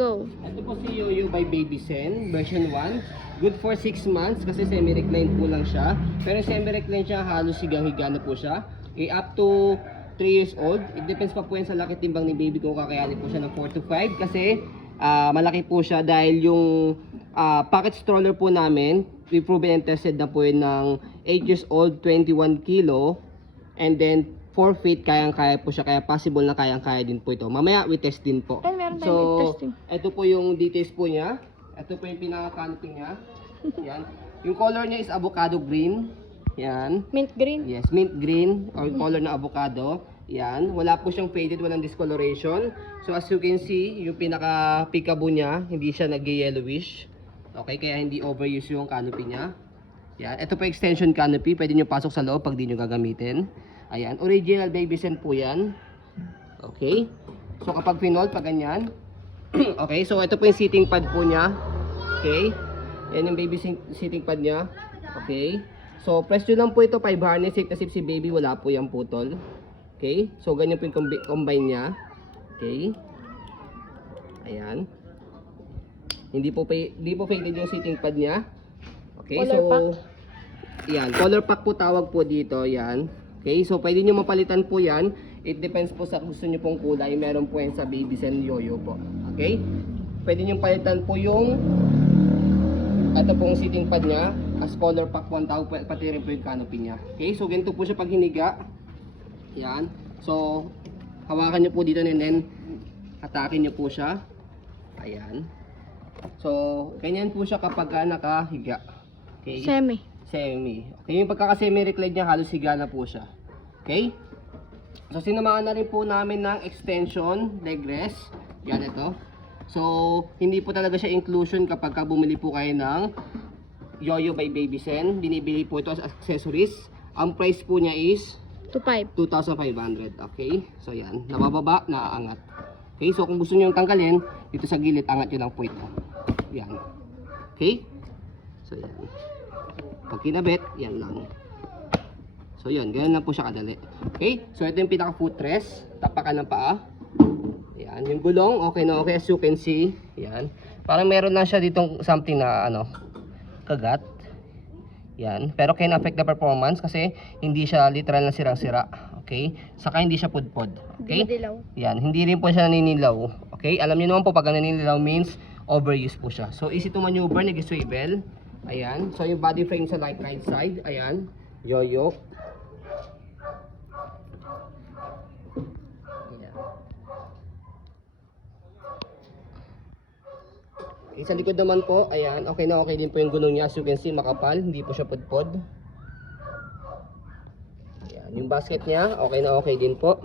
Go. Ito po si Yoyo by Baby Sen, version 1. Good for 6 months kasi semi-recline po lang siya. Pero semi-recline siya, halos higang-higa na po siya. Up to 3 years old. It depends pa po yan sa laki timbang ni baby kung kakayanin po siya ng 4 to 5. Kasi malaki po siya dahil yung pocket stroller po namin, we proven and tested na po yun ng 8 years old, 21 kilo. And then 4 feet, kayang-kaya po siya. Kaya possible na kayang-kaya din po ito. Mamaya, we test din po. Ay, meron So, tayong testing. ito po yung details po niya. Ito po yung pinaka-canopy niya. Yan. Yung color niya is avocado green. Yan. Mint green. Yes, mint green or color na avocado. Yan. Wala po siyang faded, walang discoloration. So, as you can see, yung pinaka-peekaboo niya, hindi siya nag-yellowish. Okay, kaya hindi overuse yung canopy niya. Yan. Ito po extension canopy. Pwede nyo pasok sa loob pag di nyo gagamitin. Ayan, original Baby Sen po yan. Okay. So kapag pinold, pag ganyan. Okay, so ito po yung seating pad po niya. Okay. Yan yung baby seating pad niya. Okay. So press nyo lang po ito, 5 harness, kasi si baby wala po yung putol. Okay. So ganyan po yung combine niya. Okay. Ayan. Hindi po faded yung seating pad niya. Okay, Color so pack. yan, color pack po tawag po dito, yan. Okay, so pwede nyo mapalitan po yan. It depends po sa gusto nyo pong kulay. Meron po yan sa Baby Sen Yoyo po. Okay, pwede nyo palitan po yung ito pong seating pad nya as color pack po ang tawag, pati rin po yung canopy nya. Okay, so ganito po siya pag hiniga. Yan, so hawakan nyo po dito and then atakin nyo po siya. Ayan. So ganyan po siya kapag nakahiga. Okay, Semi. semi. Okay, yung pagkaka-semi-recline niya, halos higa na po siya. Okay? So, sinamahan na rin po namin ng extension, leg rest. Yan ito. So, hindi po talaga siya inclusion kapag bumili po kayo ng Yoyo by Baby Sen. Binibili po ito as accessories. Ang price po niya is 2.5. 2,500. Okay? So, yan. Nabababa, naaangat. Okay? So, kung gusto niyo yung tanggalin, dito sa gilid, angat nyo lang po ito. Yan. Okay? So, yan. Pag kinabit, yan lang. So yun, ganyan lang po siya kadali. Okay, so ito yung pinaka footrest. Tapakan ng paa. Yan, yung gulong, okay na okay as you can see. Yan, parang meron lang siya ditong something na kagat. Yan, pero can affect the performance kasi hindi siya literal na sirang-sira. Okay, saka hindi siya pudpod. Okay, yan, hindi rin po siya naninilaw. Okay, alam niyo naman po pag naninilaw means overuse po siya. So easy to maneuver, nag-swivel. Ayan, so yung body frame sa right side, ayan, Yoyo. Ayan. Okay, sa likod naman po, ayan, okay na okay din po yung gulong niya. As you can see, makapal, hindi po siya pudpod. Ayan, yung basket niya, okay na okay din po.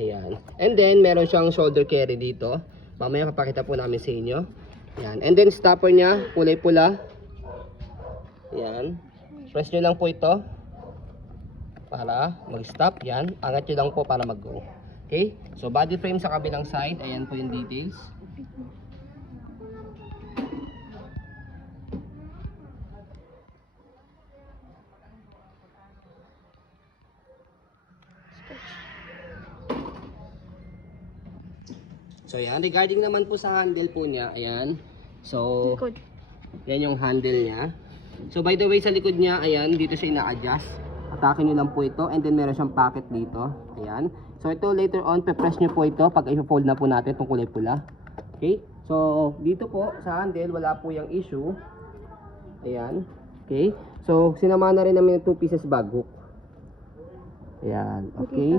Ayan, and then meron siyang shoulder carry dito. Mamaya kapakita po namin sa inyo. Ayan, and then stopper niya, kulay pula. Yan. Press nyo lang po ito para mag-stop. Yan. Angat nyo lang po para mag-go. Okay? So, body frame sa kabilang side. Ayan po yung details. So, yan. Regarding naman po sa handle po niya. Ayan. So, Likod. yan yung handle niya. So by the way, sa likod niya, ayan, dito siya ina-adjust. Atakin nyo lang po ito, and then meron siyang pocket dito. Ayan. So ito later on, pe-press nyo po ito pag i-fold na po natin itong kulay pula. Okay? So dito po sa handle, wala po yung issue. Ayan. Okay? So sinama na rin namin yung 2 pieces bag hook. Ayan. Okay?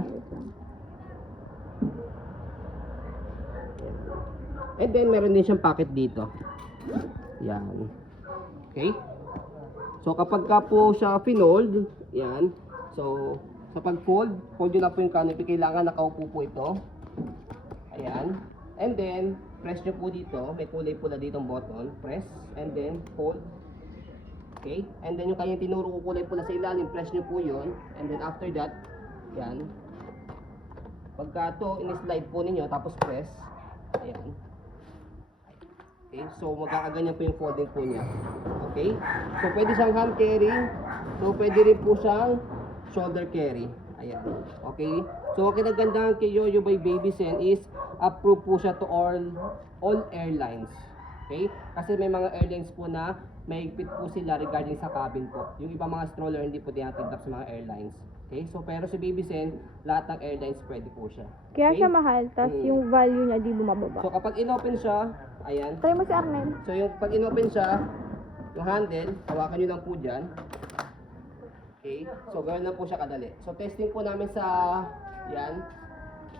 And then meron din siyang pocket dito. Ayan. Okay? So kapag ka po siya pinold, yan. So sa pag-fold, fold nyo lang po yung canopy. Kailangan nakaupo po ito. Ayan. And then, press nyo po dito. May kulay pula ditong button. Press. And then, fold. Okay? And then yung kanyang tinuro ko kulay pula sa ilalim, press nyo po yun. And then after that, yan. Pagka ito, in-slide po ninyo, tapos press. Ayan. Okay, so magkakaganyan po yung folding po niya. Okay? So pwede siyang hand carry. So pwede rin po siyang shoulder carry. Ayan. Okay? So ang kinagandahan kay Yoyo by Baby Sen is approved po siya to all airlines. Okay? Kasi may mga airlines po na mahigpit po sila regarding sa cabin po. Yung ibang mga stroller hindi po tinatanggap sa mga airlines. Okay? So pero si Baby Zen, lahat ng airlines pwede po siya. Kaya Okay? siya mahal, tas yung value niya di bumababa. So kapag inopen siya, ayan. Try mo si Arnel. So yung pag inopen siya, yung handle, hawakan nyo lang po dyan. Okay? So gawin lang po siya kadali. So testing po namin sa, yan.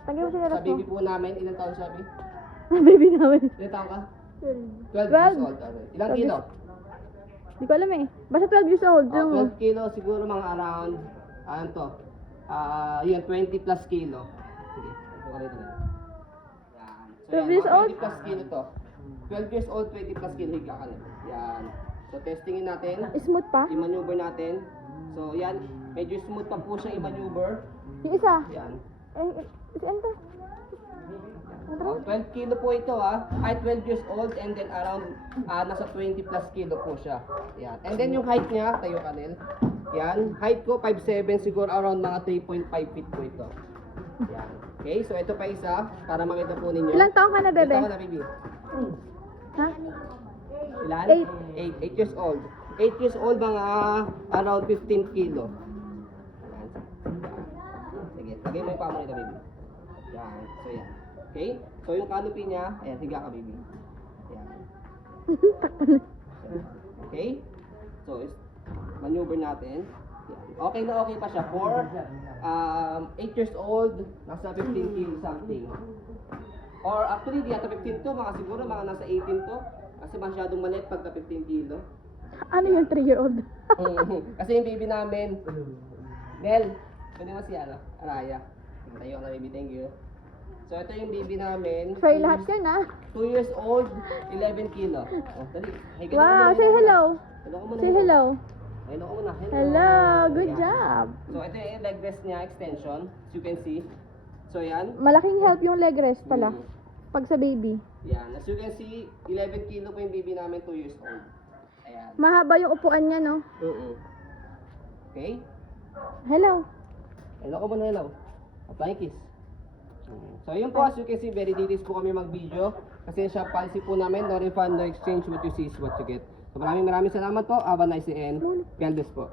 Tagay mo si Sa Eros baby po namin, ilang taon siya, baby? Baby namin. Ilang taon ka? 12. 12 years old. Okay. Ilang kilo? Di ko alam eh. Basta 12 years old. Tignan mo. 12 kilo, siguro mga around, ano to? Yun, 20 plus kilo. Sige, buka rito na. Yan. So, 12 years mga old? 20 plus kilo to. 12 years old, 20 plus kilo, higa ka na. Yan. So, testingin natin. Smooth pa. I-maneuver natin. So, yan. Medyo smooth pa po siya i-maneuver. Yung isa. Yan. Si ano to? Oh, 12 kilo po ito ay 12 years old and then around nasa 20 plus kilo po siya. Yan. And then yung height niya, tayo kanil. Yan, height ko 5'7", siguro around mga 3.5 feet po ito. Yan. Okay, so ito pa isa para makita po ninyo. Ilang taong ka na, bebe? Ilang taon ka na, baby? Ha? Ilan? 8. 8 years old. 8 years old mga around 15 kilo. Yan. Sige, lagay mo yung paa mo nito, baby. Yan. So yan. Okay? So yung canopy niya, ayan, higa ka, baby. Ayan. Okay? So, maneuver natin. Yan. Okay na okay pa siya for 8 years old, nasa 15 kilo something. Or actually, di ata 15 to, mga siguro mga nasa 18 to. Kasi masyadong maliit pagka 15 kilo. Ano yung 3-year-old? Kasi yung baby namin, Nel, pwede mo si Araya. Tayo ka na, baby, thank you. So, ito yung baby namin. Try lahat yan ah. 2 years old, 11 kilo. Oh, dali. Hey, ganun Wow, muna, say ganun hello. muna. Hello ka muna. Say hello. Hello ka muna. Hello, good Yan. job. So, ito yung leg rest niya, extension. As you can see. So, yan. Malaking help yung leg rest pala. Mm. Pag sa baby. Yan. As you can see, 11 kilo po yung baby namin, 2 years old. Ayan. Mahaba yung upuan niya, no? Okay? Hello. Hello ka muna, hello. Apply kiss. So, yun po, as you can see, very details po kami mag-video. Kasi siya policy po namin, no refund, no exchange, what you see is what you get. So, maraming salamat po. Have a nice day and God bless po.